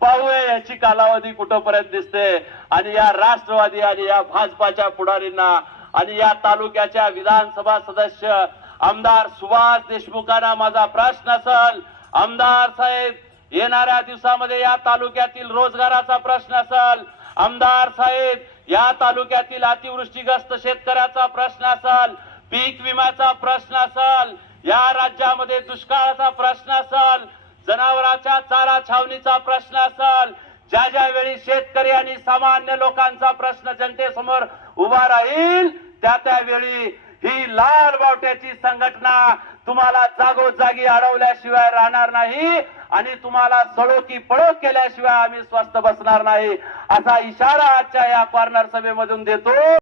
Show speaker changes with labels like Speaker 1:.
Speaker 1: पाहूया याची कालावधी कुठंपर्यंत दिसते? आणि या राष्ट्रवादी आणि या भाजपाच्या पुढारींना आणि या तालुक्याच्या विधानसभा सदस्य आमदार सुभाष देशमुखांना माझा प्रश्न असल. आमदार साहेब येणाऱ्या दिवसामध्ये या तालुक्यातील रोजगाराचा प्रश्न असल. आमदार साहेब या तालुक्यातील अतिवृष्टीग्रस्त शेतकऱ्याचा प्रश्न असल. पीक विम्याचा प्रश्न असल. या राज्यामध्ये दुष्काळाचा प्रश्न असल. जनावरांच्या चारा छावणीचा प्रश्न असेल ज्या ज्या वेळी शेतकरी आणि सामान्य लोकांचा प्रश्न जनतेसमोर उभा राहील त्या त्यावेळी ही लाल बावट्याची संघटना तुम्हाला जागोजागी अडवल्याशिवाय राहणार नाही आणि तुम्हाला सळो की पळो केल्याशिवाय आम्ही स्वस्थ बसणार नाही. असा इशारा आजच्या या कॉर्नर सभेमधून देतो.